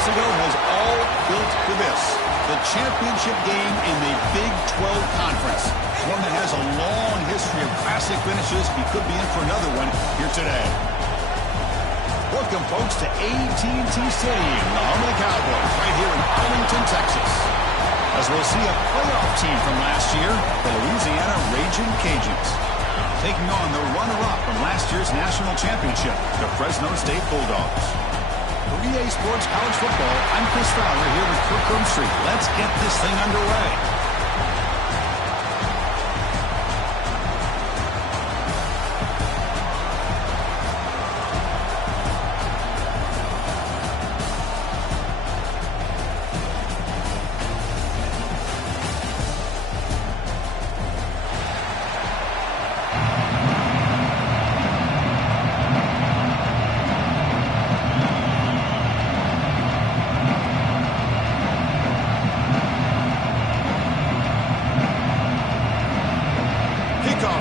Mexico has all built to this. The championship game in the Big 12 Conference. One that has a long history of classic finishes. He could be in for another one here today. Welcome, folks, to AT&T Stadium, the home of the Cowboys, right here in Arlington, Texas. As we'll see a playoff team from last year, the Louisiana Raging Cajuns, taking on the runner-up from last year's national championship, the Fresno State Bulldogs. For EA Sports College Football, I'm Chris Fowler here with Kirk Herbstreit. Let's get this thing underway.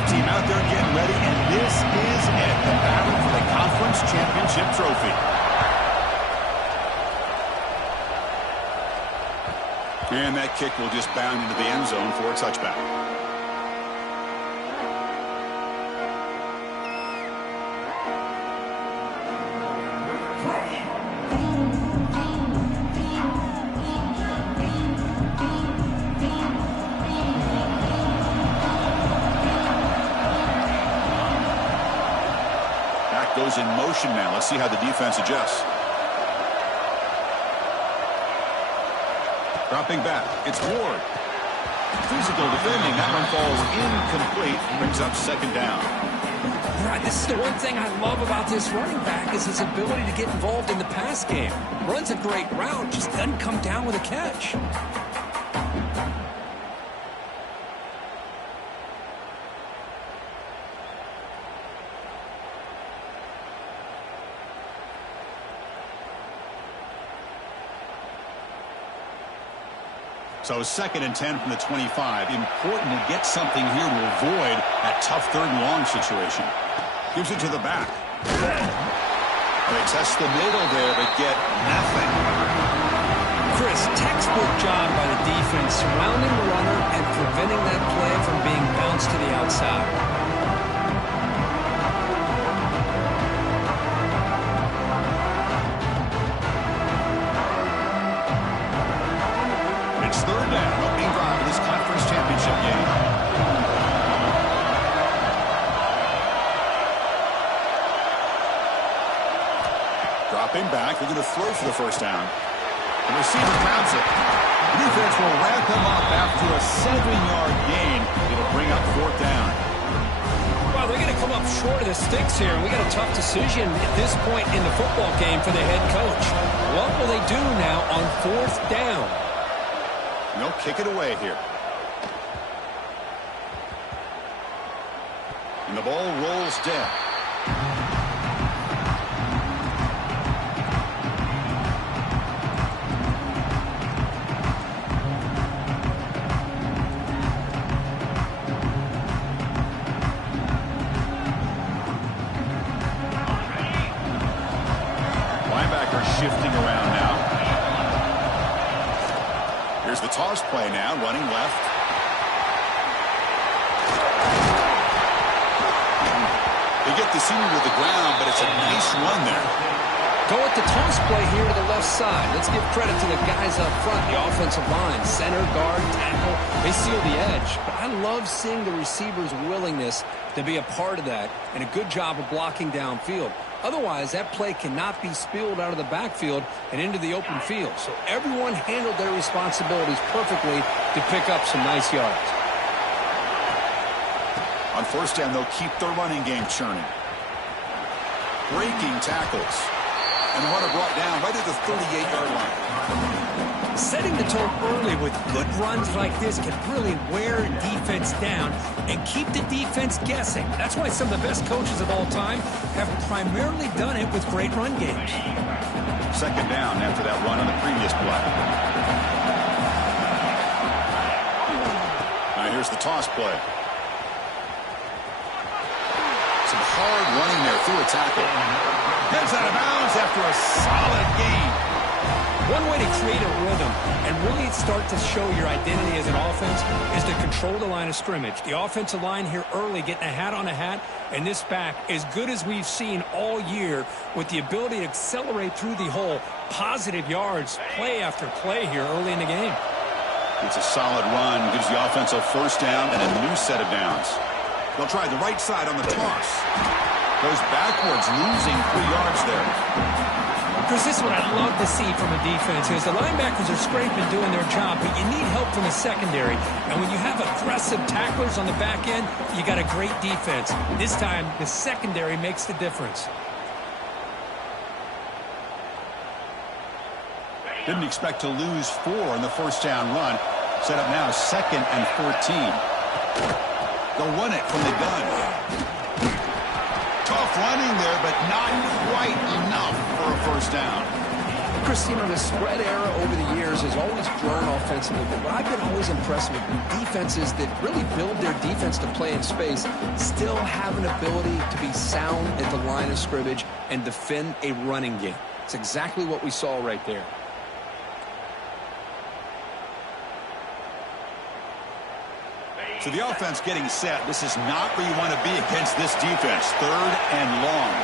Team out there getting ready, and this is it, the battle for the conference championship trophy. And that kick will just bound into the end zone for a touchback. Goes in motion now. Let's see how the defense adjusts. Dropping back. It's Ward. Physical defending. That one falls incomplete. Brings up second down. Right, this is the one thing I love about this running back is his ability to get involved in the pass game. Runs a great route, just doesn't come down with a catch. So 2nd and 10 from the 25. Important to get something here to avoid that tough 3rd and long situation. Gives it to the back. They test the middle there, but get nothing. Chris, textbook job by the defense surrounding the runner and preventing that play from being bounced to the outside. It's 3rd down, opening drive of this conference championship game. Dropping back, they're going to throw for the 1st down. The receiver grabs it. The defense will wrap him up after a 7-yard gain. It'll bring up 4th down. Well, they're going to come up short of the sticks here, and we got a tough decision at this point in the football game for the head coach. What will they do now on 4th down? They'll kick it away here. And the ball rolls dead. Linebacker shifting around now. Here's the toss play now, running left. They get the senior to the ground, but it's a nice run there. Go with the toss play here to the left side. Let's give credit to the guys up front, the offensive line, center, guard, tackle. They seal the edge. But I love seeing the receiver's willingness to be a part of that and a good job of blocking downfield. Otherwise, that play cannot be spilled out of the backfield and into the open field. So everyone handled their responsibilities perfectly to pick up some nice yards. On 1st down, they'll keep their running game churning. Breaking tackles. And the runner brought down right at the 38-yard line. Setting the tone early with good runs like this can really wear a defense down and keep the defense guessing. That's why some of the best coaches of all time have primarily done it with great run games. 2nd down after that run on the previous play. Now here's the toss play. Some hard running there through a tackle. Gets out of bounds after a solid gain. One way to create a rhythm and really start to show your identity as an offense is to control the line of scrimmage. The offensive line here early getting a hat on a hat, and this back as good as we've seen all year with the ability to accelerate through the hole. Positive yards, play after play here early in the game. It's a solid run, gives the offense a first down and a new set of downs. They'll try the right side on the toss. Goes backwards, losing 3 yards there. Chris, this is what I love to see from a defense is the linebackers are scraping, doing their job, but you need help from the secondary. And when you have aggressive tacklers on the back end, you got a great defense. This time, the secondary makes the difference. Didn't expect to lose 4 in the first down run. Set up now 2nd and 14. They'll run it from the gun. Tough running there, but not quite enough for a first down. Chris, you know, the spread era over the years has always grown offensively, but what I've been always impressed with defenses that really build their defense to play in space still have an ability to be sound at the line of scrimmage and defend a running game. It's exactly what we saw right there. So the offense getting set. This is not where you want to be against this defense. 3rd and long.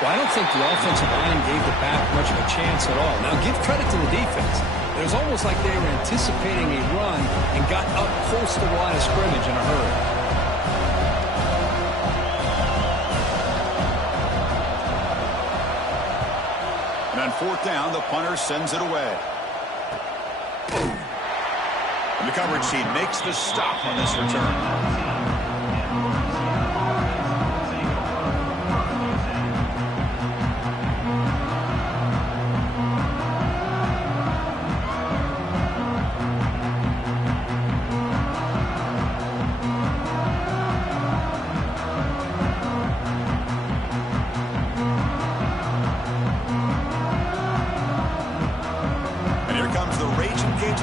Well, I don't think the offensive line gave the back much of a chance at all. Now, give credit to the defense. It was almost like they were anticipating a run and got up close to the line of scrimmage in a hurry. And on 4th down, the punter sends it away. And the coverage team makes the stop on this return.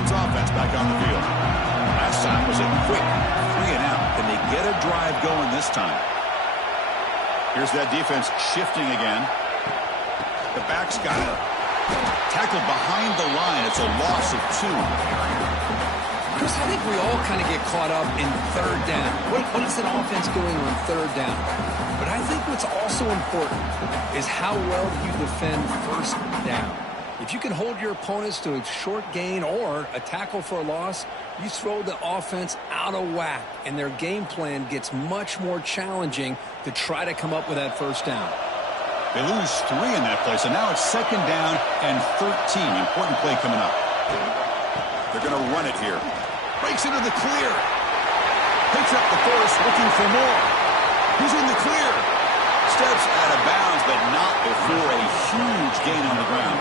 Offense back on the field. Last time was a quick 3 and out. Can they get a drive going this time? Here's that defense shifting again. The back's got it. Tackled behind the line. It's a loss of 2. Chris, I think we all kind of get caught up in 3rd down. What is an offense doing on 3rd down? But I think what's also important is how well you defend 1st down. If you can hold your opponents to a short gain or a tackle for a loss, you throw the offense out of whack, and their game plan gets much more challenging to try to come up with that 1st down. They lose 3 in that play, so now it's 2nd down and 13. Important play coming up. They're going to run it here. Breaks into the clear. Picks up the force, looking for more. He's in the clear. Steps out of bounds, but not before a huge gain on the ground.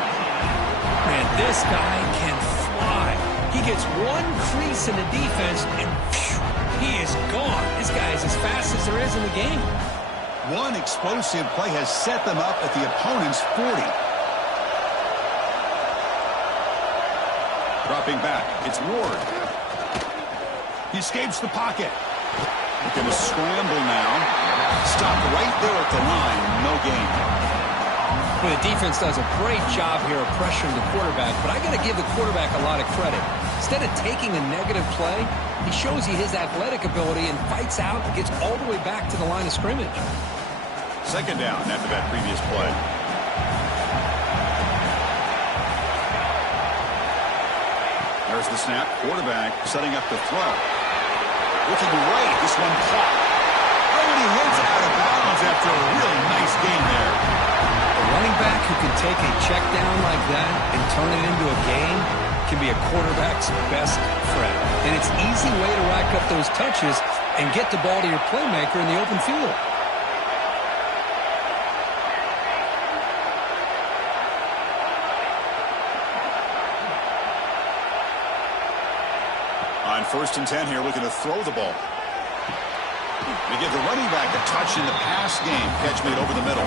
Man, this guy can fly. He gets one crease in the defense, and phew, he is gone. This guy is as fast as there is in the game. One explosive play has set them up at the opponent's 40. Dropping back, it's Ward. He escapes the pocket. Going to scramble now. Stopped right there at the line. No gain. Well, the defense does a great job here of pressuring the quarterback, but I got to give the quarterback a lot of credit. Instead of taking a negative play, he shows you his athletic ability and fights out and gets all the way back to the line of scrimmage. 2nd down after that previous play. There's the snap. Quarterback setting up the throw. Looking right. This one caught. Oh, and he hits out of bounds after a really nice gain there. A running back who can take a check down like that and turn it into a gain can be a quarterback's best friend. And it's an easy way to rack up those touches and get the ball to your playmaker in the open field. On 1st and 10 here, looking to throw the ball. They give the running back a touch in the pass game. Catch made over the middle.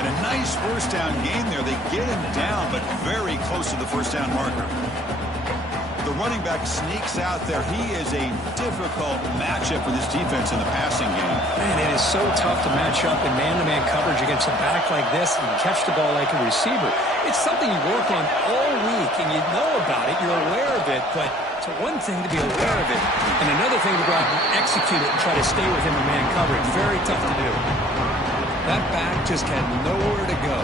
And a nice 1st down gain there. They get him down, but very close to the 1st down marker. The running back sneaks out there. He is a difficult matchup for this defense in the passing game. Man, it is so tough to match up in man-to-man coverage against a back like this and catch the ball like a receiver. It's something you work on all week, and you know about it. You're aware of it, but it's one thing to be aware of it, and another thing to go out and execute it and try to stay within the man coverage. Very tough to do. That back just had nowhere to go.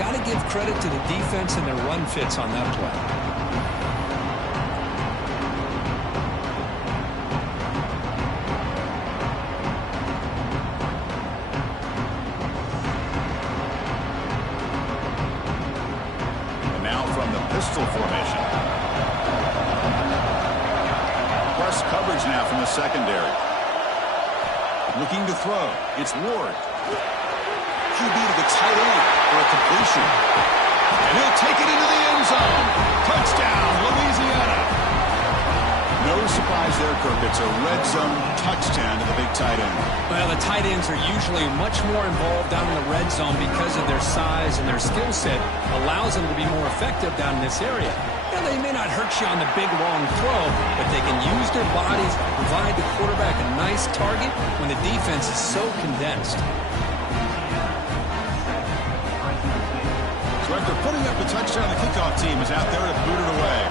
Got to give credit to the defense and their run fits on that play. And now from the pistol formation. Press coverage now from the secondary. Looking to throw. It's Ward. QB to the tight end for a completion. And he'll take it into the end zone. Touchdown, Louisiana. No surprise there, Kirk. It's a red zone touchdown to the big tight end. Well, the tight ends are usually much more involved down in the red zone because of their size and their skill set allows them to be more effective down in this area. Now, they may not hurt you on the big, long throw, but they can use their bodies to provide the quarterback a nice target when the defense is so condensed. So after putting up a touchdown, the kickoff team is out there to boot it away.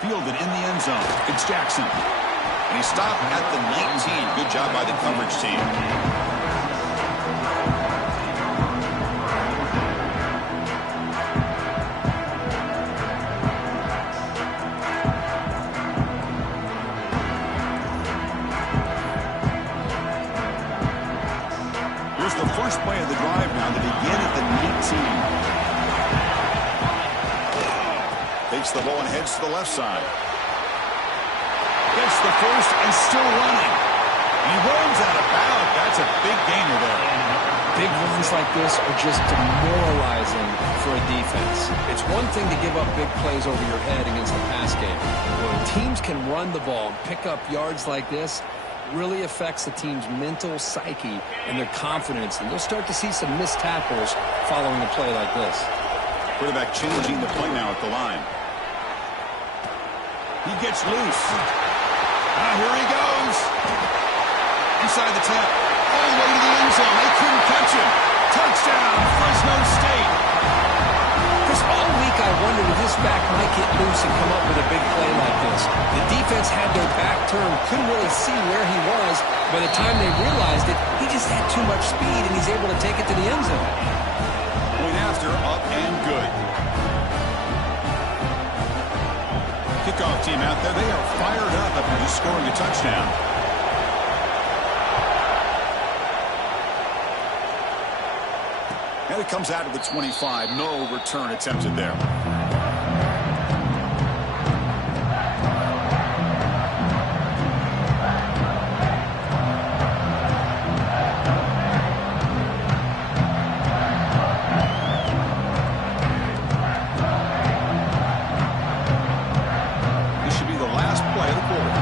Fielded in the end zone. It's Jackson. And he stopped at the 19. Good job by the coverage team. Here's the first play of the drive now to begin at the 19. Takes the ball and heads to the left side. Gets the first and still running. He runs out of bounds. That's a big gainer there. Big runs like this are just demoralizing for a defense. It's one thing to give up big plays over your head against the pass game. When teams can run the ball and pick up yards like this, really affects the team's mental psyche and their confidence. And you'll start to see some missed tackles following a play like this. Quarterback changing the play now at the line. He gets loose. Here he goes. Inside the 10. All the way to the end zone. They couldn't catch him. Touchdown, Fresno State. Chris, all week I wondered if this back might get loose and come up with a big play like this. The defense had their back turned, couldn't really see where he was. By the time they realized it, he just had too much speed, and he's able to take it to the end zone. Going after, up and good. Kickoff team out there, they are fired up after just scoring a touchdown. And it comes out of the 25. No return attempted there. This should be the last play of the quarter.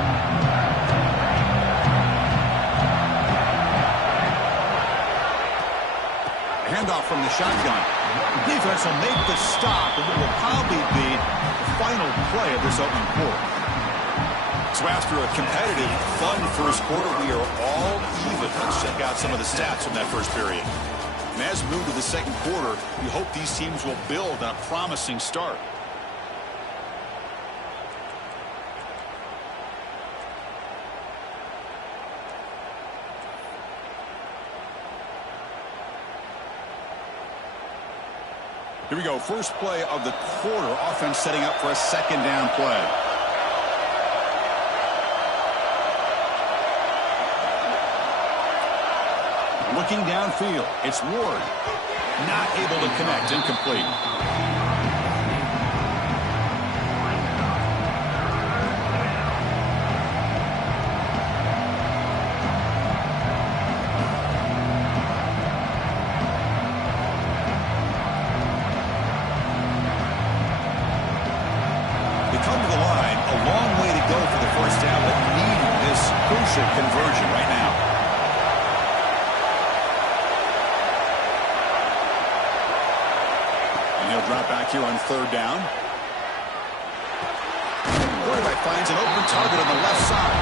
Handoff from the shotgun. The defense will make the stop, and it will probably be the final play of this opening quarter. So after a competitive, fun first quarter, we are all even. Let's check out some of the stats from that first period. And as we move to the second quarter, we hope these teams will build on a promising start. Here we go. First play of the quarter. Offense setting up for a second down play. Looking downfield. It's Ward. Not able to connect. Incomplete. back here on third down. Quarterback finds an open target on the left side.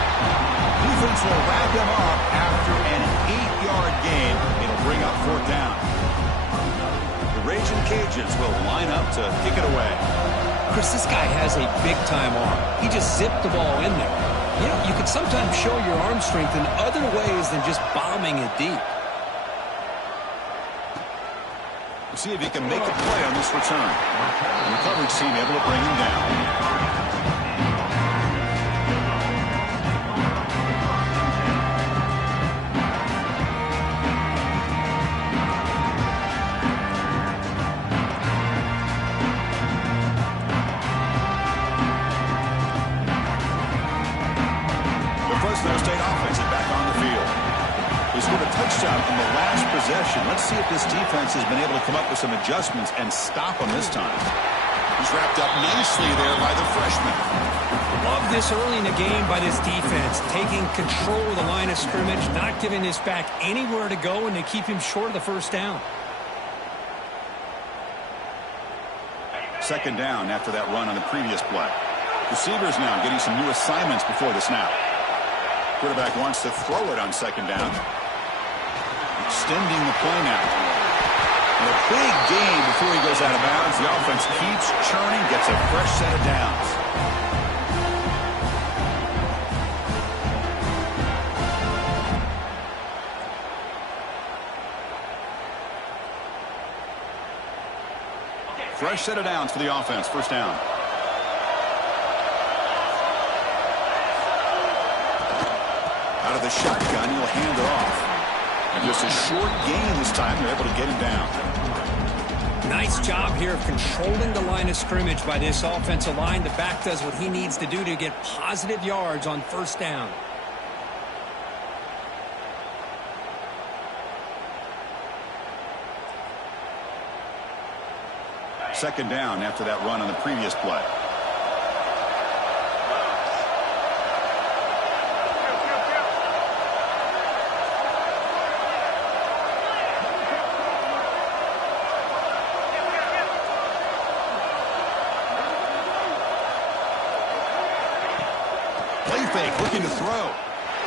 Defense will wrap him up after an 8-yard gain. It'll bring up fourth down. The Raging Cajuns will line up to kick it away. Chris, this guy has a big-time arm. He just zipped the ball in there. You know, you can sometimes show your arm strength in other ways than just bombing it deep. We'll see if he can make a play on this return. And the coverage team able to bring him down. Touchdown on the last possession. Let's see if this defense has been able to come up with some adjustments and stop him this time. He's wrapped up nicely there by the freshman. Love this early in the game by this defense, taking control of the line of scrimmage, not giving this back anywhere to go, and they keep him short of the first down. Second down after that run on the previous play. Receivers now getting some new assignments before the snap. Quarterback wants to throw it on second down. Extending the play now. And a big gain before he goes out of bounds. The offense keeps churning, gets a fresh set of downs. Fresh set of downs for the offense. First down. Out of the shotgun, he'll hand it off. And just a short gain this time. They're able to get him down. Nice job here of controlling the line of scrimmage by this offensive line. The back does what he needs to do to get positive yards on first down. Second down after that run on the previous play. Play fake, looking to throw.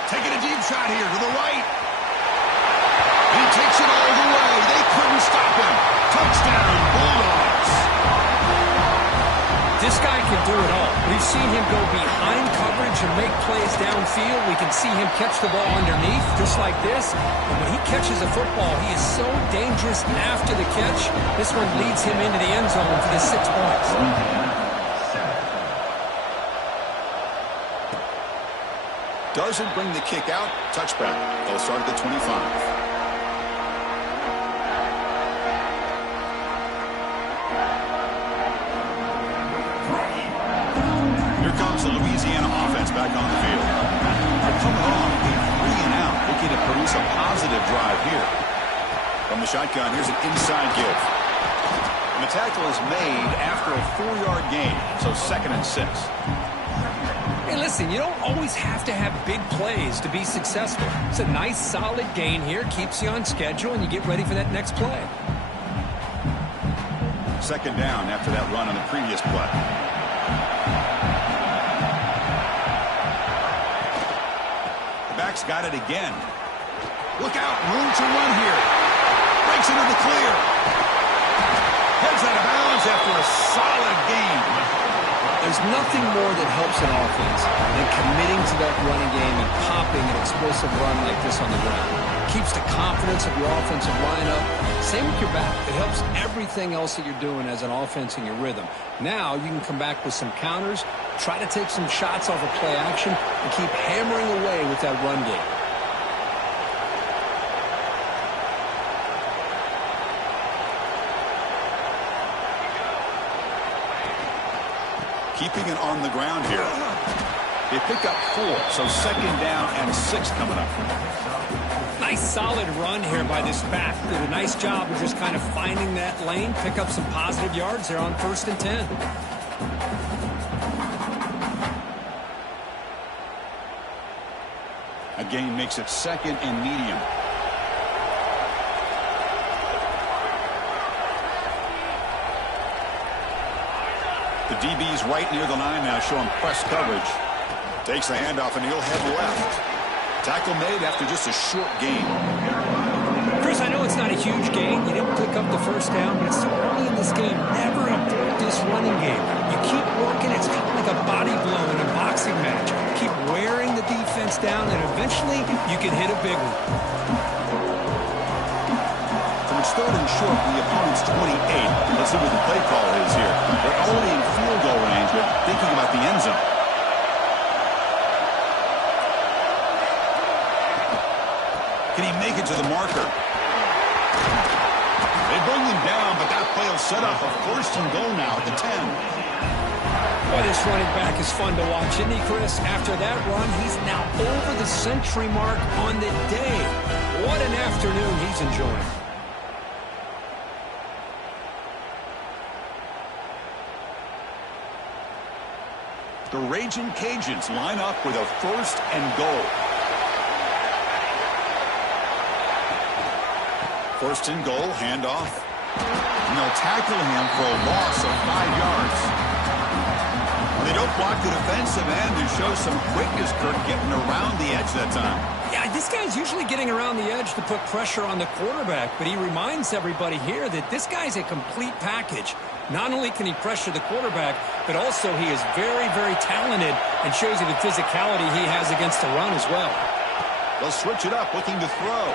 Taking a deep shot here to the right. He takes it all the way. They couldn't stop him. Touchdown, Bulldogs. This guy can do it all. We've seen him go behind coverage and make plays downfield. We can see him catch the ball underneath, just like this. And when he catches a football, he is so dangerous after the catch. This one leads him into the end zone for the 6 points. Doesn't bring the kick out. Touchback. They'll start at the 25. Here comes the Louisiana offense back on the field. They're coming off a 3-and-out, looking to produce a positive drive here. From the shotgun, here's an inside give. And the tackle is made after a 4-yard gain, so 2nd and 6. Hey, listen, you don't always have to have big plays to be successful. It's a nice, solid gain here, keeps you on schedule, and you get ready for that next play. Second down after that run on the previous play. The back's got it again. Look out, room to run here. Breaks into the clear. Heads out of bounds after a solid gain. There's nothing more that helps an offense than committing to that running game and popping an explosive run like this on the ground. Keeps the confidence of your offensive lineup. Same with your back. It helps everything else that you're doing as an offense in your rhythm. Now you can come back with some counters, try to take some shots off of play action, and keep hammering away with that run game. Keeping it on the ground here. They pick up 4, so second down and 6 coming up. Nice solid run here by this back. Did a nice job of just kind of finding that lane, pick up some positive yards there on 1st and 10. A gain makes it 2nd and medium. The DB's right near the line now, showing press coverage. Takes the handoff, and he'll head left. Tackle made after just a short gain. Chris, I know it's not a huge gain. You didn't pick up the first down, but it's still early in this game. Never abort this running game. You keep working. It's kind of like a body blow in a boxing match. Keep wearing the defense down, and eventually you can hit a big one. From its third and short, the opponent's 28. Let's see what the play call is here. They're only in field goal range, but thinking about the end zone. Can he make it to the marker? They bring him down, but that play will set up a first and goal now at the 10. Boy, this running back is fun to watch, isn't he, Chris? After that run, he's now over the century mark on the day. What an afternoon he's enjoying. The Raging Cajuns line up with a first and goal. First and goal, handoff. And they'll tackle him for a loss of 5 yards. They don't block the defensive end and show some quickness, Kirk, getting around the edge that time. Yeah, this guy's usually getting around the edge to put pressure on the quarterback, but he reminds everybody here that this guy's a complete package. Not only can he pressure the quarterback, but also he is very, very talented and shows you the physicality he has against the run as well. They'll switch it up, looking to throw.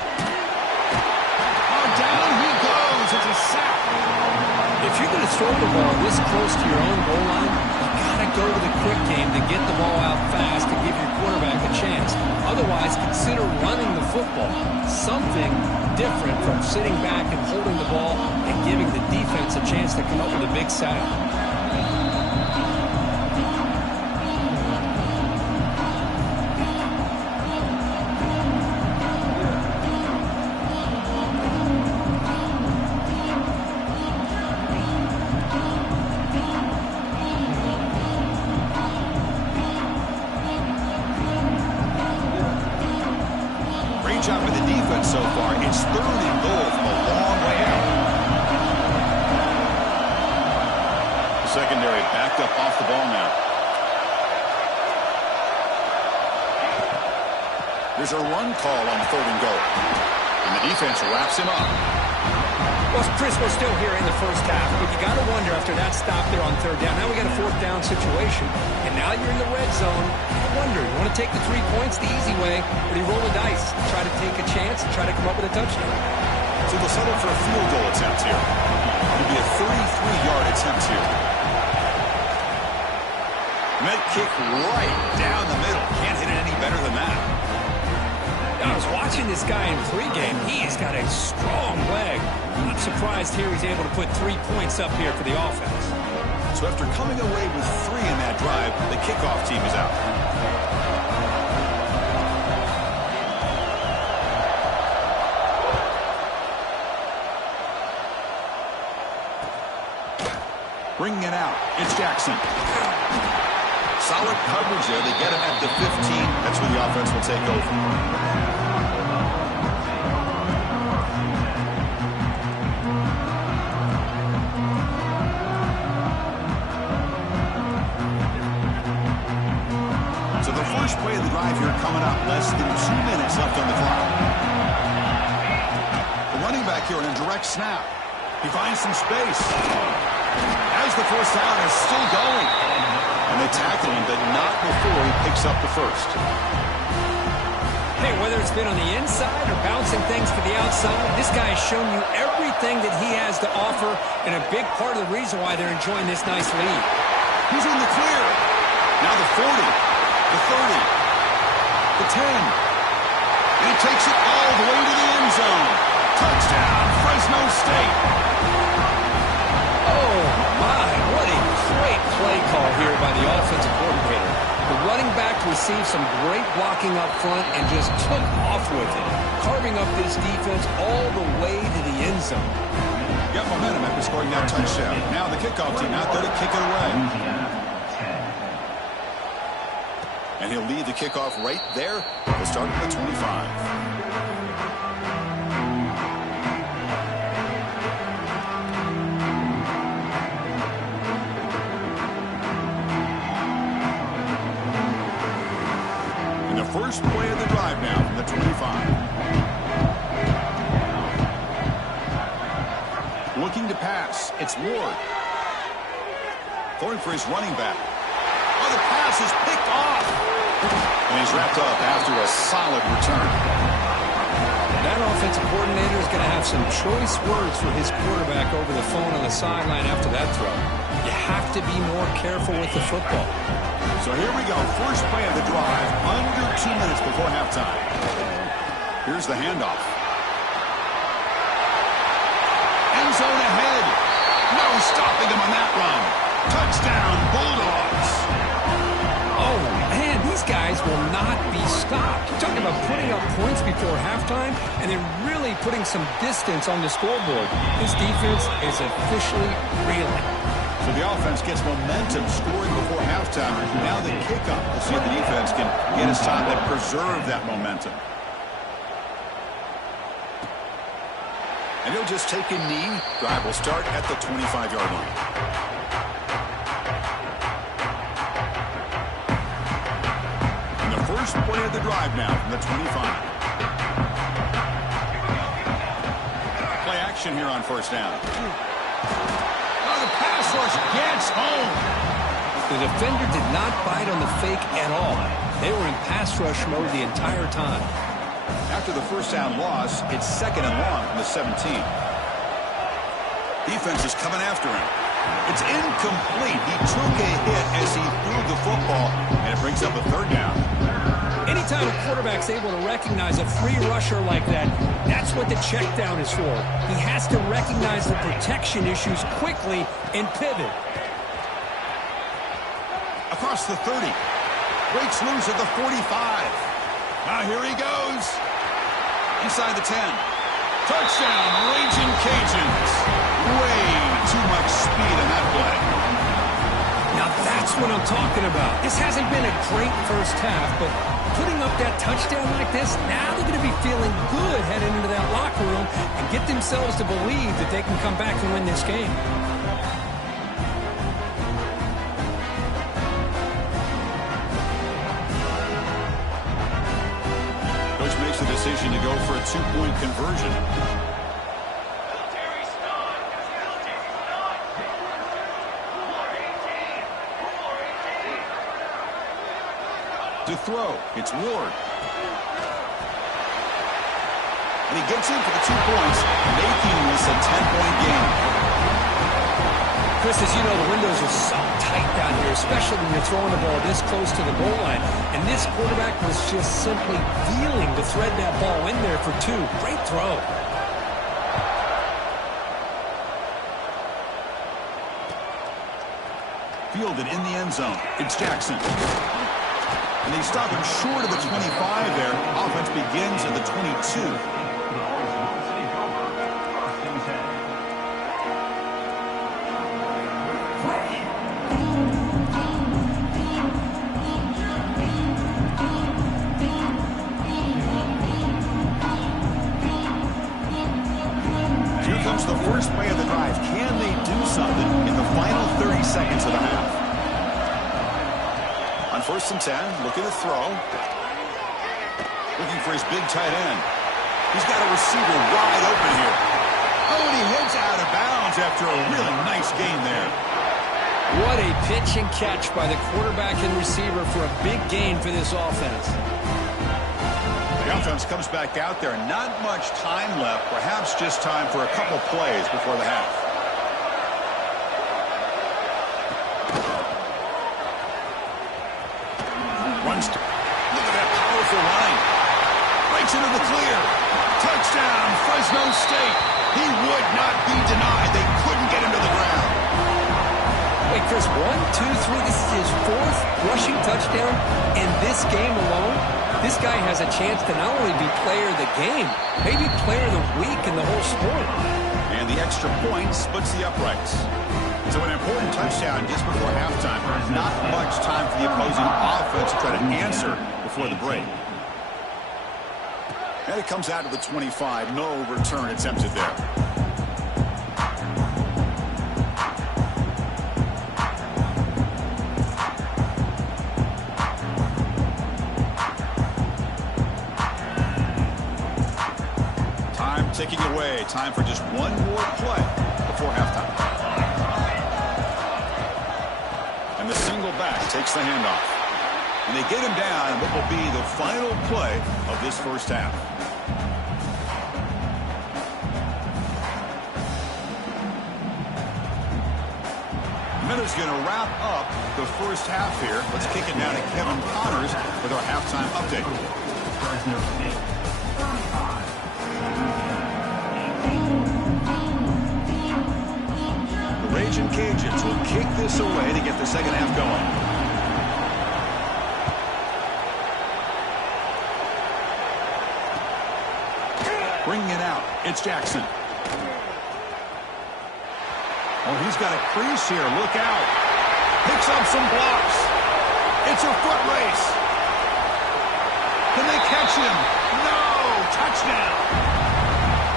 Down he goes. It's a sack. If you're going to throw the ball this close to your own goal line, you got to go to the quick game to get the ball out fast to give your quarterback a chance. Otherwise, consider running the football. Something different from sitting back and holding the ball and giving the defense a chance to come up with a big sack. Job with the defense so far. It's third and goal from a long way out. The secondary backed up off the ball now. There's a run call on third and goal. And the defense wraps him up. Well, Chris, we're still here in the first half, but you got to wonder after that stop there on third down. Now we got a fourth down situation, and now you're in the red zone. I wonder, you want to take the 3 points the easy way, or do you roll the dice, try to take a chance, and try to come up with a touchdown? So they'll settle for a field goal attempt here. It'll be a 33-yard attempt here. Met kick right down the middle. Can't hit it any better than that. I was watching this guy in pregame. He's got a strong leg. Not surprised here he's able to put 3 points up here for the offense. So after coming away with 3 in that drive, the kickoff team is out. Bringing it out, it's Jackson. Solid coverage there. They get him at the 15. That's where the offense will take over. First play of the drive here coming up. Less than 2 minutes left on the clock. The running back here in a direct snap. He finds some space. As the first down is still going. And they tackle him, but not before he picks up the first. Hey, whether it's been on the inside or bouncing things to the outside, this guy has shown you everything that he has to offer, and a big part of the reason why they're enjoying this nice lead. He's in the clear. Now the 40. The 30, the 10, and he takes it all the way to the end zone. Touchdown, Fresno State. Oh, my, what a great play call here by the offensive coordinator. The running back received some great blocking up front and just took off with it, carving up this defense all the way to the end zone. Got momentum after scoring that touchdown. Now the kickoff team out there to kick it away. And he'll lead the kickoff right there. We'll start at the 25. first play of the drive now from the 25. Looking to pass. It's Ward. Throwing for his running back. Oh, the pass is picked off. And he's wrapped up after a solid return. That offensive coordinator is going to have some choice words for his quarterback over the phone on the sideline after that throw. You have to be more careful with the football. So here we go. First play of the drive, under 2 minutes before halftime. Here's the handoff. End zone ahead. No stopping him on that run. Touchdown, Bulldogs. Oh, man, these guys will not be stopped. You're talking about putting up points before halftime and then really putting some distance on the scoreboard. This defense is officially reeling. So the offense gets momentum scoring before halftime. Now the kickoff. We'll see if the defense can get his time and preserve that momentum. And he'll just take a knee. Drive will start at the 25-yard line. And the first play of the drive now from the 25. Play action here on first down. The pass rush gets home. The defender did not bite on the fake at all. They were in pass rush mode the entire time. After the first down loss, it's second and long from the 17. Defense is coming after him. It's incomplete. He took a hit as he threw the football, and it brings up a third down. Anytime a quarterback's able to recognize a free rusher like that, that's what the check down is for. He has to recognize the protection issues quickly and pivot. Across the 30. Breaks loose at the 45. Now here he goes. Inside the 10. Touchdown, Raging Cajuns. Way too much speed in that play. Now that's what I'm talking about. This hasn't been a great first half, but putting up that touchdown like this, now they're going to be feeling good heading into that locker room and get themselves to believe that they can come back and win this game. Coach makes the decision to go for a two-point conversion. To throw, it's Ward. And he gets in for the 2 points, making this a 10-point game. Chris, as you know, the windows are so tight down here, especially when you're throwing the ball this close to the goal line. And this quarterback was just simply feeling to thread that ball in there for two. Great throw. Fielded in the end zone. It's Jackson. And they stop him short of the 25 there. Offense begins at the 22. Here comes the first play of the drive. Can they do something in the final 30 seconds of the half? On 1st and 10, looking to throw. Looking for his big tight end. He's got a receiver wide open here. Oh, and he heads out of bounds after a really nice gain there. What a pitch and catch by the quarterback and receiver for a big gain for this offense. The offense comes back out there. Not much time left. Perhaps just time for a couple plays before the half. Look at that powerful line. Breaks into the clear. Touchdown, Fresno State. He would not be denied. They couldn't get him to the ground. Wait, Chris, 1, 2, 3. This is his 4th rushing touchdown in this game alone. This guy has a chance to not only be player of the game, maybe player of the week in the whole sport. And the extra point splits the uprights. So an important touchdown just before halftime. Not much time for the opposing offense to try to answer before the break. And it comes out to the 25. No return attempted there. ticking away. Time for just one more play before halftime. And the single back takes the handoff. And they get him down in what will be the final play of this first half. Miller's going to wrap up the first half here. Let's kick it down to Kevin Connors with our halftime update. The Raging Cajuns will kick this away to get the second half going. Bringing it out, it's Jackson. Oh, he's got a crease here. Look out. Picks up some blocks. It's a foot race. Can they catch him? No! Touchdown!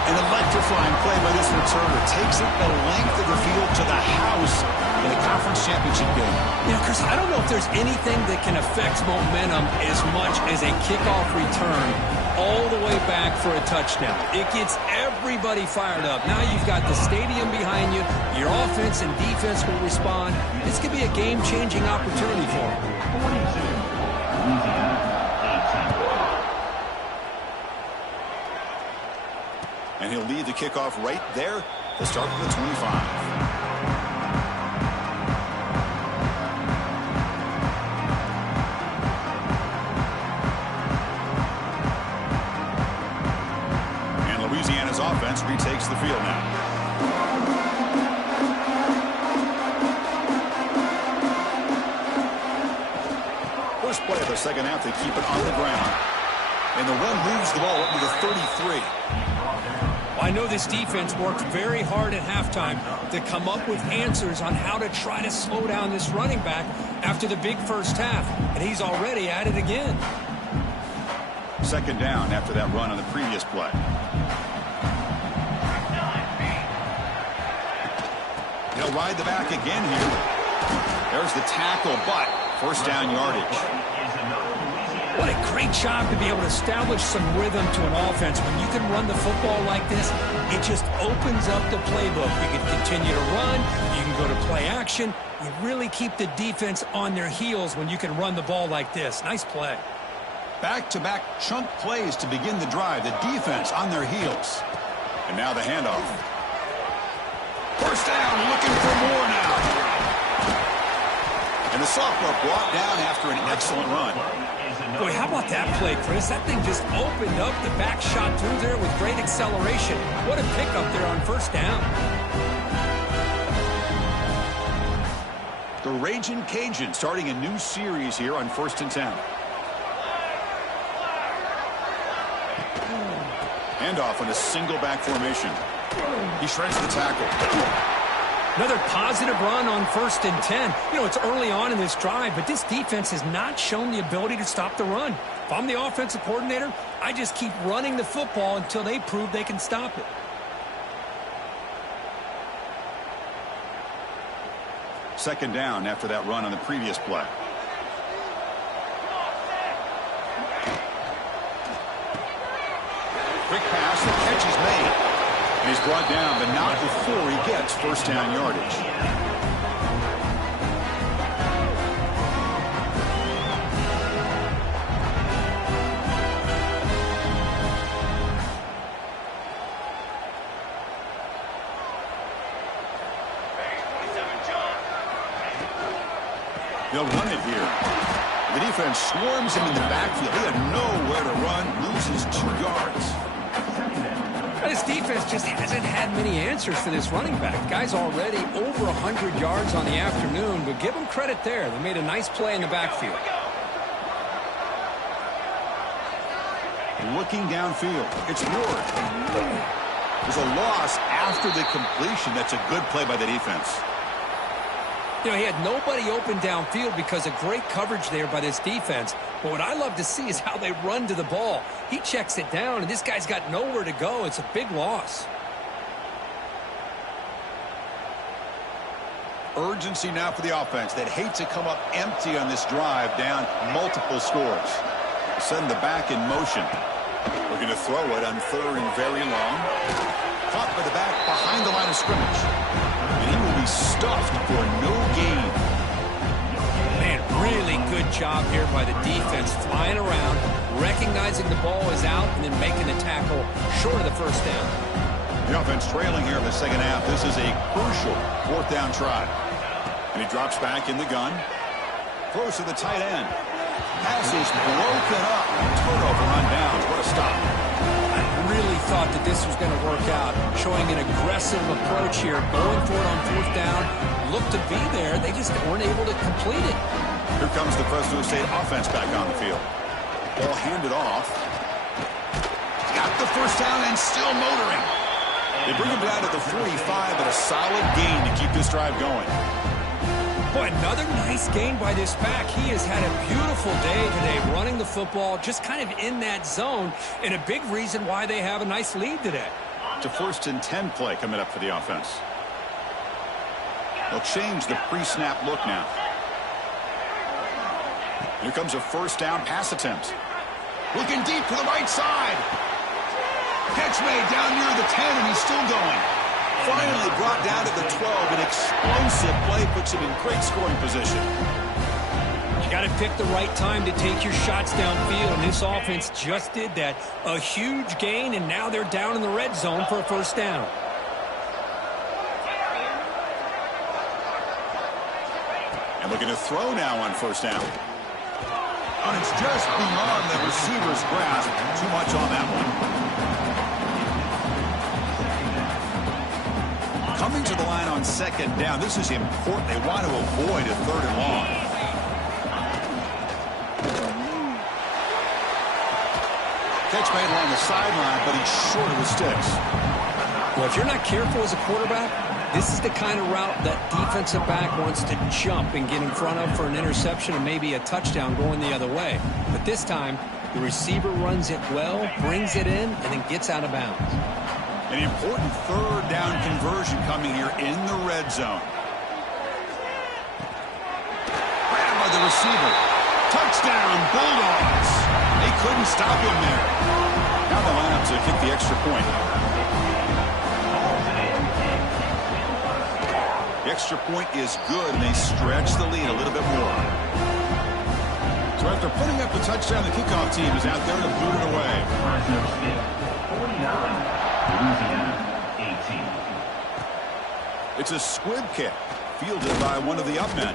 An electrifying play by this returner. Takes it the length of the field to the house in a conference championship game. You know, Chris, I don't know if there's anything that can affect momentum as much as a kickoff return all the way back for a touchdown. It gets everybody fired up. Now you've got the stadium behind you. Your offense and defense will respond. This could be a game-changing opportunity for them. And he'll lead the kickoff right there to start from the 25. Louisiana's offense retakes the field now. First play of the second half, they keep it on the ground. And the run moves the ball up to the 33. Well, I know this defense worked very hard at halftime to come up with answers on how to try to slow down this running back after the big first half. And he's already at it again. Second down after that run on the previous play. He'll ride the back again here. There's the tackle, but first down yardage. What a great job to be able to establish some rhythm to an offense. When you can run the football like this, it just opens up the playbook. You can continue to run. You can go to play action. You really keep the defense on their heels when you can run the ball like this. Nice play. Back-to-back chunk plays to begin the drive. The defense on their heels. And now the handoff. First down, looking for more now. And the sophomore brought down after an excellent run. Boy, how about that play, Chris? That thing just opened up. The back shot through there with great acceleration. What a pickup there on first down. The Raging Cajuns starting a new series here on 1st and 10. Handoff on a single back formation. He shreds the tackle. Another positive run on 1st and 10. You know, it's early on in this drive, but this defense has not shown the ability to stop the run. If I'm the offensive coordinator, I just keep running the football until they prove they can stop it. Second down after that run on the previous play. Quick pass, the catch is made. And he's brought down, but not before he gets first down yardage. They'll run it here. The defense swarms him in the backfield. He had nowhere to run, loses 2 yards. This defense just hasn't had many answers for this running back. Guy's already over 100 yards on the afternoon, but give him credit there. They made a nice play in the backfield. Looking downfield, it's Ward. There's a loss after the completion. That's a good play by the defense. You know, he had nobody open downfield because of great coverage there by this defense. But what I love to see is how they run to the ball. He checks it down, and this guy's got nowhere to go. It's a big loss. Urgency now for the offense. They'd hate to come up empty on this drive, down multiple scores. Send the back in motion. Looking to throw it on 3rd and very long. Caught by the back behind the line of scrimmage. And he will be stuffed for no gain. Man, really good job here by the defense, flying around, recognizing the ball is out, and then making the tackle short of the first down. The offense trailing here in the second half. This is a crucial 4th down try. And he drops back in the gun. Throws to the tight end. Pass is broken up. Turnover on downs. What a stop. I really thought that this was going to work out, showing an aggressive approach here, going for it on 4th down. Looked to be there. They just weren't able to complete it. Here comes the Fresno State offense back on the field. Ball handed off. Got the first down and still motoring. They bring him down to the 45, but a solid gain to keep this drive going. Boy, another nice gain by this back. He has had a beautiful day today running the football, just kind of in that zone, and a big reason why they have a nice lead today. It's a 1st and 10 play coming up for the offense. They'll change the pre-snap look now. Here comes a 1st down pass attempt. Looking deep to the right side. Catch made down near the 10, and he's still going. Finally brought down to the 12. An explosive play puts him in great scoring position. You got to pick the right time to take your shots downfield, and this offense just did that. A huge gain, and now they're down in the red zone for a 1st down. And looking to throw now on 1st down. And it's just beyond the receiver's grasp. Too much on that one. Coming to the line on 2nd down. This is important. They want to avoid a 3rd and long. Catch made along the sideline, but he's short of the sticks. Well, if you're not careful as a quarterback, this is the kind of route that defensive back wants to jump and get in front of for an interception and maybe a touchdown going the other way. But this time, the receiver runs it well, brings it in, and then gets out of bounds. An important 3rd down conversion coming here in the red zone. Grabbed by the receiver. Touchdown, Bulldogs. They couldn't stop him there. Now the lineup to kick the extra point. The extra point is good, and they stretch the lead a little bit more. So after putting up the touchdown, the kickoff team is out there to boot it away. It's a squib kick, fielded by one of the up men.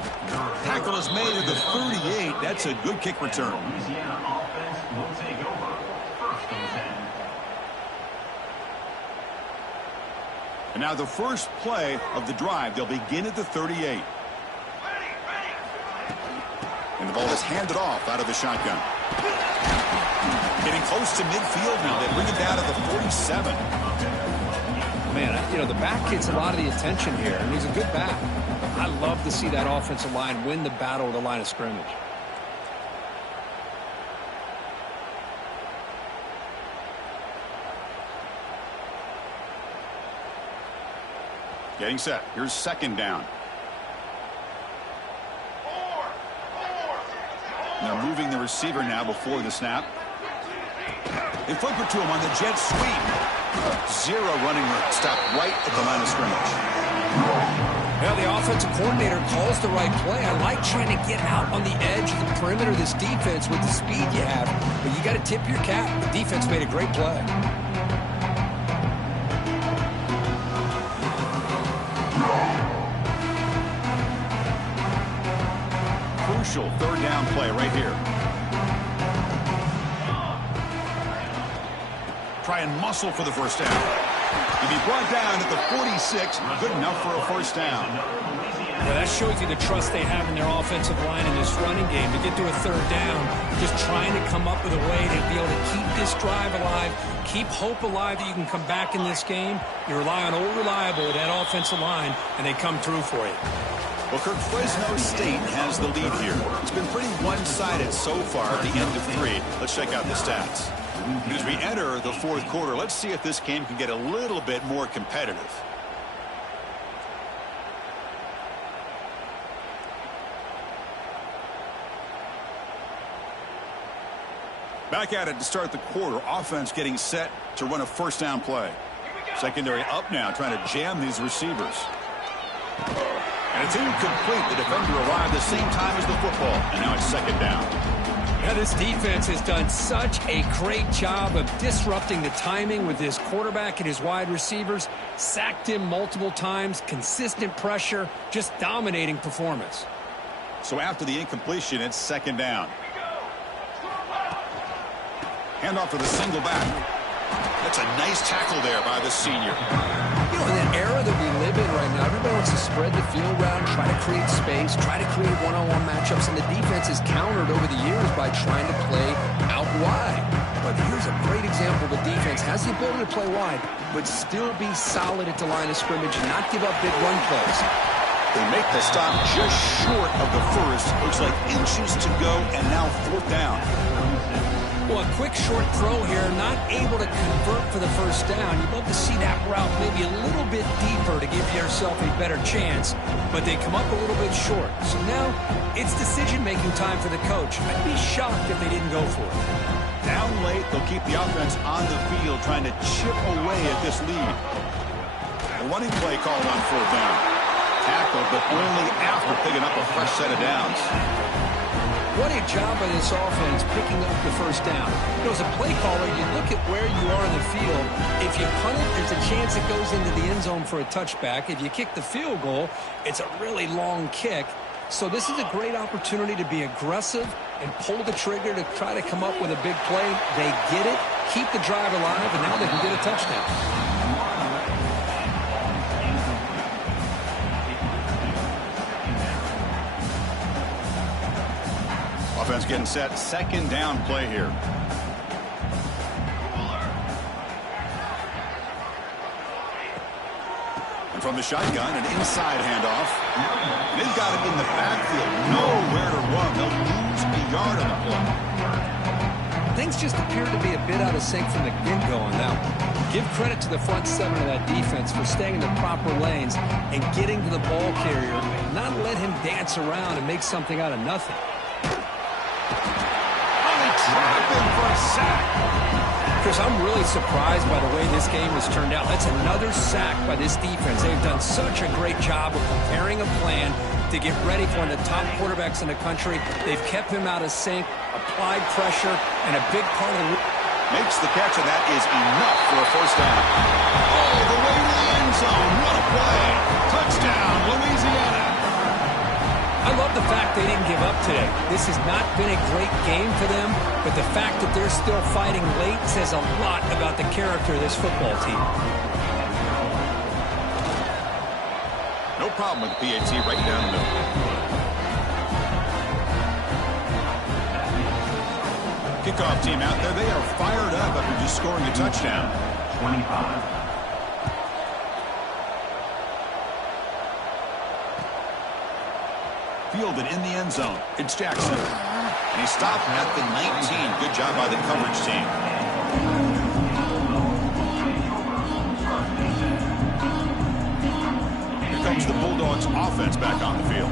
Tackle is made at the 38. That's a good kick return. And now the first play of the drive. They'll begin at the 38. And the ball is handed off out of the shotgun. Getting close to midfield now. They bring it down to the 47. Man, you know, the back gets a lot of the attention here, and he's a good back. I love to see that offensive line win the battle at the line of scrimmage. Getting set. Here's 2nd down. And they're moving the receiver now before the snap. They flip it to him on the jet sweep. 0 running room. Stop right at the line of scrimmage. Well, the offensive coordinator calls the right play. I like trying to get out on the edge of the perimeter of this defense with the speed you have. But you got to tip your cap. The defense made a great play. Crucial 3rd down play right here. Try and muscle for the first down. He'll be brought down at the 46. Good enough for a 1st down. Well, that shows you the trust they have in their offensive line in this running game to get to a 3rd down. Just trying to come up with a way to be able to keep this drive alive, keep hope alive that you can come back in this game. You rely on old reliable, that offensive line, and they come through for you. Well, Kirk, Fresno State has the lead here. It's been pretty one-sided so far at the end of 3. Let's check out the stats. As we enter the 4th quarter, let's see if this game can get a little bit more competitive. Back at it to start the quarter. Offense getting set to run a first down play. Secondary up now, trying to jam these receivers. And it's incomplete. The defender arrived the same time as the football. And now it's second down. Yeah, this defense has done such a great job of disrupting the timing with his quarterback and his wide receivers. Sacked him multiple times, consistent pressure, just dominating performance. So after the incompletion, it's second down. Handoff to the single back. That's a nice tackle there by the senior. You know, in that era that we live in right now, everybody wants to spread the field around, try to create space, try to create one-on-one matchups, and the defense is countered over the years by trying to play out wide. But here's a great example. The defense has the ability to play wide, but still be solid at the line of scrimmage and not give up big run plays. They make the stop just short of the first. Looks like inches to go, and now fourth down. Well, a quick short throw here, not able to convert for the first down. You'd love to see that route maybe a little bit deeper to give yourself a better chance, but they come up a little bit short. So now it's decision-making time for the coach. I'd be shocked if they didn't go for it. Down late, they'll keep the offense on the field, trying to chip away at this lead. A running play called on fourth down. Tackled, but only after picking up a fresh set of downs. What a job by this offense picking up the first down. You know, as a play caller, you look at where you are in the field. If you punt it, there's a chance it goes into the end zone for a touchback. If you kick the field goal, it's a really long kick. So this is a great opportunity to be aggressive and pull the trigger to try to come up with a big play. They get it, keep the drive alive, and now they can get a touchdown. Offense getting set. Second down play here. And from the shotgun, an inside handoff. They've got it in the backfield. Nowhere to run. They'll lose a yard on the play. Things just appear to be a bit out of sync from the get-go on that one. Give credit to the front seven of that defense for staying in the proper lanes and getting to the ball carrier, not let him dance around and make something out of nothing. Drop him for a sack. Chris, I'm really surprised by the way this game has turned out. That's another sack by this defense. They've done such a great job of preparing a plan to get ready for one of the top quarterbacks in the country. They've kept him out of sync, applied pressure, and a big part of the... Makes the catch, and that is enough for a first down. All the way to the end zone. What a play. Touchdown, Louisiana. I love the fact they didn't give up today. This has not been a great game for them, but the fact that they're still fighting late says a lot about the character of this football team. No problem with the PAT right down the middle. Kickoff team out there. They are fired up after just scoring a touchdown. 25. Fielded in the end zone. It's Jackson. And he stopped at the 19. Good job by the coverage team. Here comes the Bulldogs offense back on the field.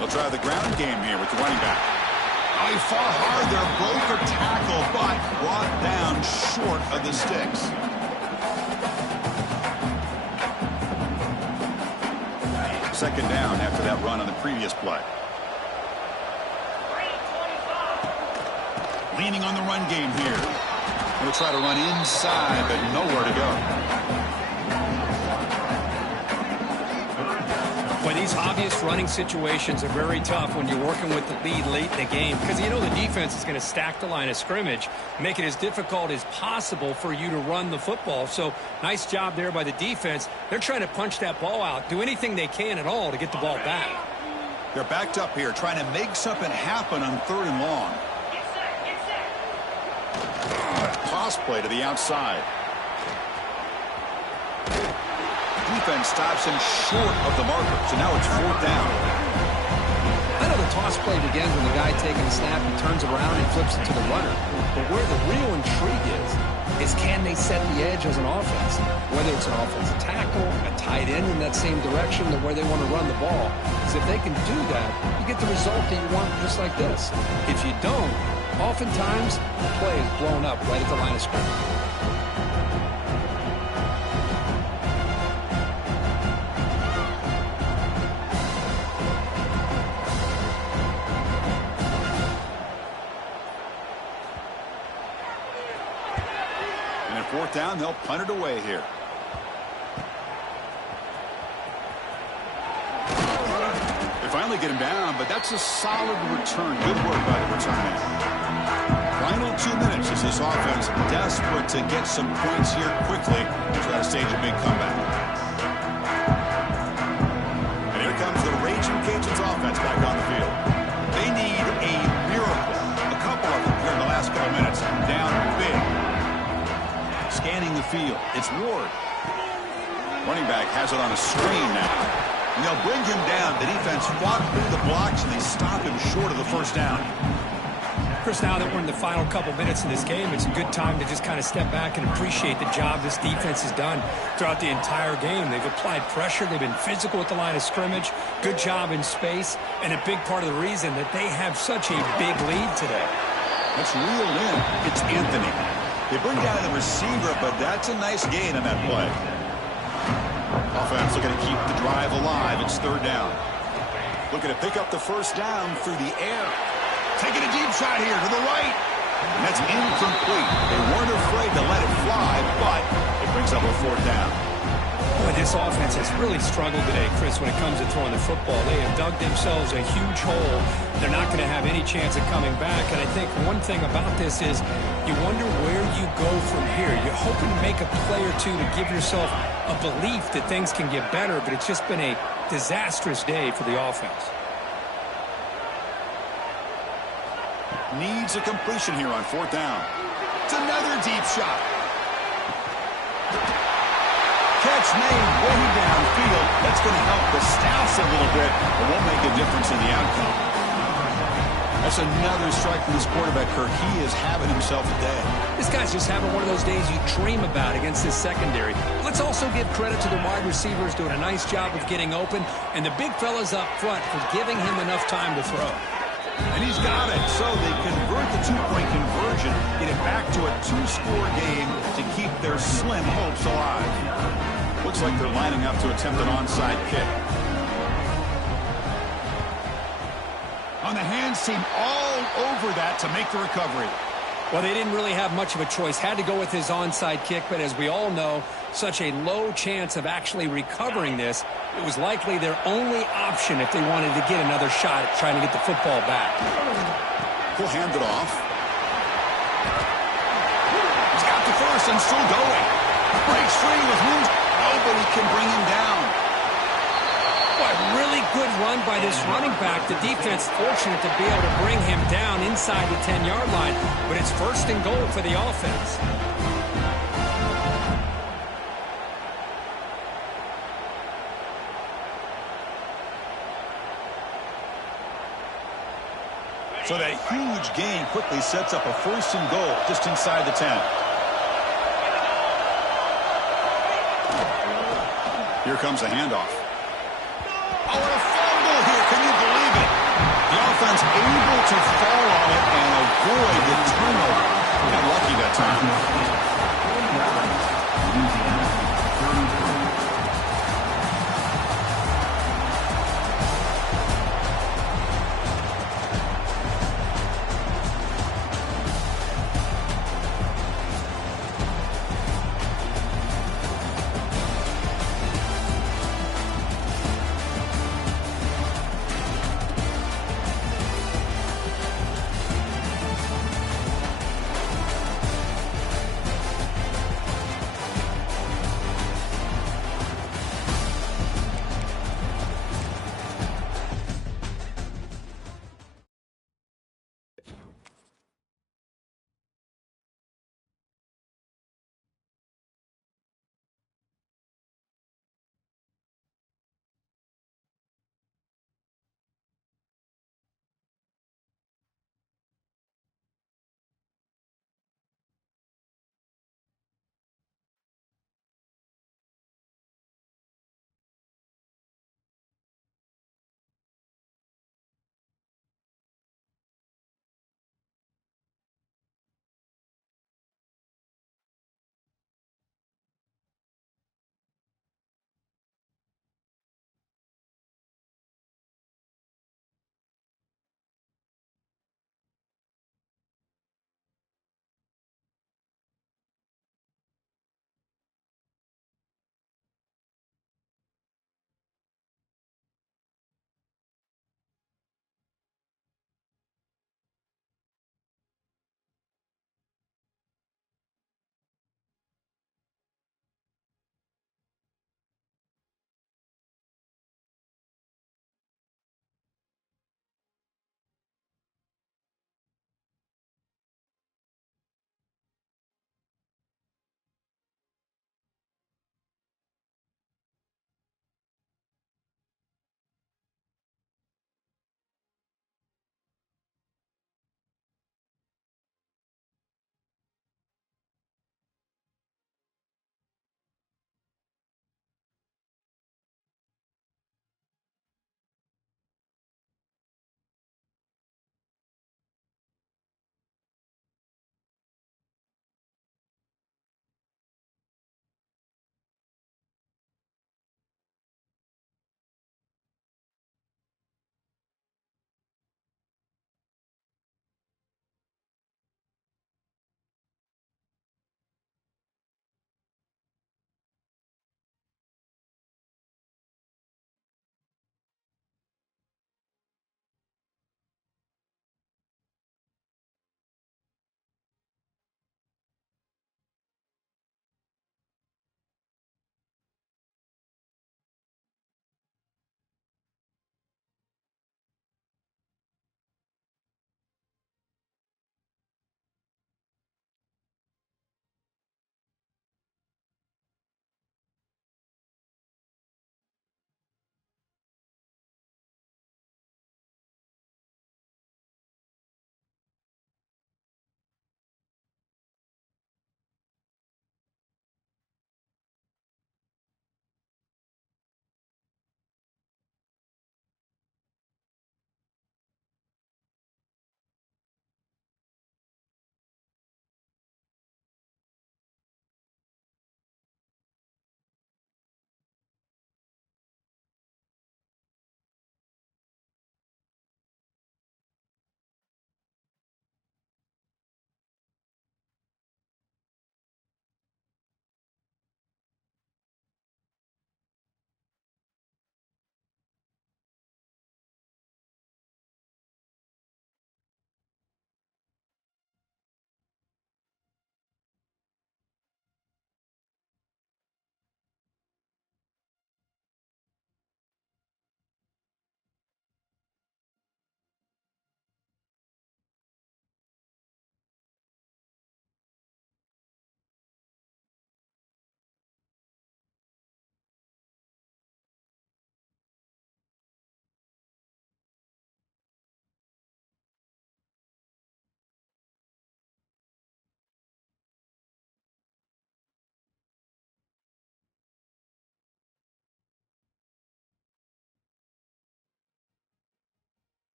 They'll try the ground game here with the running back. Oh, he fought hard there. Broke a tackle, but brought down short of the sticks. Second down after that run on the previous play. Leaning on the run game here. We'll try to run inside, but nowhere to go. Well, these obvious running situations are very tough when you're working with the lead late in the game because you know the defense is going to stack the line of scrimmage, make it as difficult as possible for you to run the football. So nice job there by the defense. They're trying to punch that ball out, do anything they can at all to get the ball back. They're backed up here trying to make something happen on third and long. Toss play to the outside. Defense stops him short of the marker, so now it's fourth down. I know the toss play begins when the guy taking the snap, he turns it around and flips it to the runner. But where the real intrigue is, is can they set the edge as an offense? Whether it's an offensive tackle, a tight end in that same direction to where they want to run the ball. Because if they can do that, you get the result that you want just like this. If you don't, oftentimes the play is blown up right at the line of scrimmage. Fourth down, they'll punt it away here. They finally get him down, but that's a solid return. Good work by the return man. Final 2 minutes as this offense desperate to get some points here quickly and try to stage a big comeback. And here comes the Raging Cajuns offense back on the field. They need a miracle. A couple of them here in the last couple minutes. Down big. Scanning the field. It's Ward. Running back has it on a screen now. And they'll bring him down. The defense fought through the blocks, and they stop him short of the first down. Chris, now that we're in the final couple minutes of this game, it's a good time to just kind of step back and appreciate the job this defense has done throughout the entire game. They've applied pressure. They've been physical at the line of scrimmage. Good job in space. And a big part of the reason that they have such a big lead today. Let's reel in. It's Anthony. They bring down the receiver, but that's a nice gain on that play. Offense looking to keep the drive alive. It's third down. Looking to pick up the first down through the air. Taking a deep shot here to the right. And that's incomplete. They weren't afraid to let it fly, but it brings up a fourth down. Boy, this offense has really struggled today, Chris, when it comes to throwing the football. They have dug themselves a huge hole. They're not going to have any chance of coming back. And I think one thing about this is you wonder where you go from here. You're hoping to make a play or two to give yourself a belief that things can get better, but it's just been a disastrous day for the offense. Needs a completion here on fourth down. It's another deep shot. Catch made way downfield. That's going to help the Stouts a little bit, but won't make a difference in the outcome. That's another strike from this quarterback, Kirk. He is having himself a day. This guy's just having one of those days you dream about against his secondary. Let's also give credit to the wide receivers doing a nice job of getting open, and the big fellas up front for giving him enough time to throw. And he's got it. So they convert the two-point conversion, get it back to a two-score game to keep their slim hopes alive. Looks like they're lining up to attempt an onside kick. On the hands team all over that to make the recovery. Well, they didn't really have much of a choice. Had to go with his onside kick, but as we all know, such a low chance of actually recovering this. It was likely their only option if they wanted to get another shot at trying to get the football back. He'll hand it off. He's got the first and still going. Breaks free with moves. Nobody can bring him down. Boy, really good run by this running back. The defense fortunate to be able to bring him down inside the 10-yard line, but it's first and goal for the offense. So that huge gain quickly sets up a first and goal just inside the 10. Here comes a handoff. Oh, and a fumble here. Can you believe it? The offense able to fall on it and avoid the turnover. Got lucky that time.